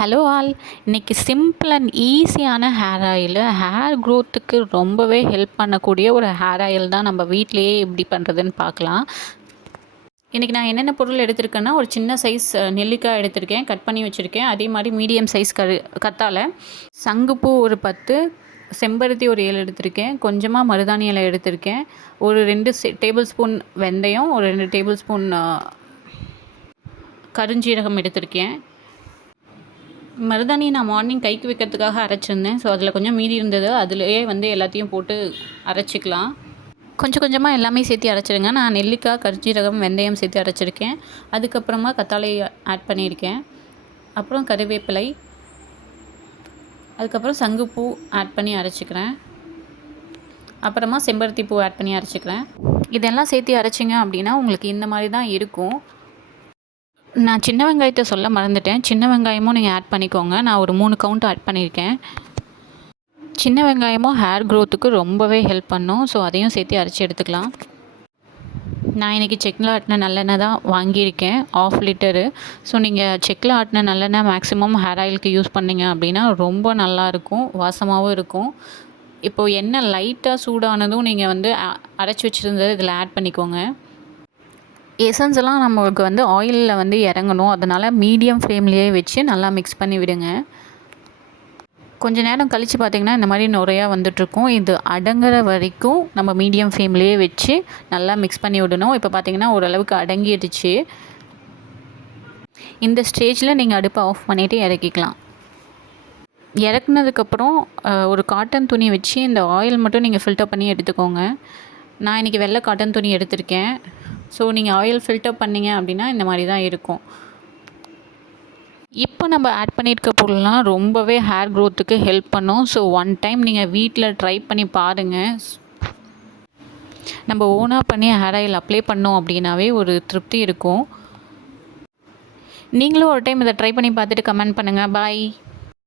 Hello all. இன்றைக்கி simple and ஈஸியான hair oil, hair க்ரோத்துக்கு ரொம்பவே ஹெல்ப் பண்ணக்கூடிய ஒரு ஹேர் ஆயில் தான் நம்ம வீட்டிலையே எப்படி பண்ணுறதுன்னு பார்க்கலாம். இன்றைக்கி நான் என்னென்ன பொருள் எடுத்திருக்கேன்னா, ஒரு சின்ன சைஸ் நெல்லிக்காய் எடுத்திருக்கேன், கட் பண்ணி வச்சுருக்கேன். அதே மாதிரி மீடியம் சைஸ் கத்தாழை, சங்குப்பூ ஒரு 10, செம்பருத்தி ஒரு 7 எடுத்திருக்கேன், கொஞ்சமாக மருதாணி இலை எடுத்திருக்கேன், ஒரு 2 டேபிள் ஸ்பூன் வெந்தயம், ஒரு 2 டேபிள் ஸ்பூன் கருஞ்சீரகம் எடுத்திருக்கேன். மருதாணி நான் மார்னிங் கைக்கு வைக்கிறதுக்காக அரைச்சிருந்தேன். ஸோ அதில் கொஞ்சம் மீதி இருந்தது. அதிலேயே எல்லாத்தையும் போட்டு அரைச்சிக்கலாம். கொஞ்சம் கொஞ்சமாக எல்லாமே சேர்த்து அரைச்சிடுங்க. நான் நெல்லிக்காய், கருஞ்சீரகம், வெந்தயம் சேர்த்து அரைச்சிருக்கேன். அதுக்கப்புறமா கத்தாழை ஆட் பண்ணியிருக்கேன். அப்புறம் கறிவேப்பிலை, அதுக்கப்புறம் சங்குப்பூ ஆட் பண்ணி அரைச்சிக்கிறேன். அப்புறமா செம்பருத்தி பூ ஆட் பண்ணி அரைச்சிக்கிறேன். இதெல்லாம் சேர்த்து அரைச்சிங்க அப்படின்னா உங்களுக்கு இந்த மாதிரி தான் இருக்கும். நான் சின்ன வெங்காயத்தை சொல்ல மறந்துட்டேன். சின்ன வெங்காயமும் நீங்கள் ஆட் பண்ணிக்கோங்க. நான் ஒரு 3 கவுண்ட் ஆட் பண்ணியிருக்கேன். சின்ன வெங்காயமும் ஹேர் க்ரோத்துக்கு ரொம்பவே ஹெல்ப் பண்ணும். ஸோ அதையும் சேர்த்து அரைச்சி எடுத்துக்கலாம். நான் இன்றைக்கி செக்கில் ஆட்டின நல்லெண்ணெய் தான் வாங்கியிருக்கேன், 1/2 லிட்டரு. ஸோ நீங்கள் செக்கில் ஆட்டின நல்லெண்ணெய் மேக்ஸிமம் ஹேர் ஆயிலுக்கு யூஸ் பண்ணிங்க அப்படின்னா ரொம்ப நல்லாயிருக்கும், வாசமாகவும் இருக்கும். இப்போது எண்ணெய் லைட்டாக சூடானதும் நீங்கள் அரைச்சி வச்சுருந்தது இதில் ஆட் பண்ணிக்கோங்க. எசன்ஸ் எல்லாம் நம்மளுக்கு ஆயிலில் இறங்கணும். அதனால் மீடியம் ஃப்ளேம்லேயே வச்சு நல்லா மிக்ஸ் பண்ணி விடுங்க. கொஞ்சம் நேரம் கழித்து பார்த்திங்கன்னா இந்த மாதிரி நுரையா வந்துட்ருக்கும். இது அடங்குற வரைக்கும் நம்ம மீடியம் ஃப்ளேம்லேயே வச்சு நல்லா மிக்ஸ் பண்ணி விடணும். இப்போ பார்த்திங்கன்னா ஓரளவுக்கு அடங்கிடுச்சு. இந்த ஸ்டேஜில் நீங்கள் அடுப்பை ஆஃப் பண்ணிவிட்டு இறக்கிக்கலாம். இறக்குனதுக்கப்புறம் ஒரு காட்டன் துணி வச்சு இந்த ஆயில் மட்டும் நீங்கள் ஃபில்டர் பண்ணி எடுத்துக்கோங்க. நான் இன்றைக்கி வெள்ளை காட்டன் துணி எடுத்திருக்கேன். ஸோ நீங்கள் ஆயில் ஃபில்டர் பண்ணிங்க அப்படின்னா இந்த மாதிரி தான் இருக்கும். இப்போ நம்ம ஆட் பண்ணியிருக்க பொருள்லாம் ரொம்பவே ஹேர் க்ரோத்துக்கு ஹெல்ப் பண்ணும். ஸோ ஒன் டைம் நீங்கள் வீட்டில் ட்ரை பண்ணி பாருங்கள். நம்ம ஓனாக பண்ணி ஹேர் ஆயில் அப்ளை பண்ணோம் அப்படின்னாவே ஒரு திருப்தி இருக்கும். நீங்களும் ஒரு டைம் இதை ட்ரை பண்ணி பார்த்துட்டு கமெண்ட் பண்ணுங்கள். பாய்.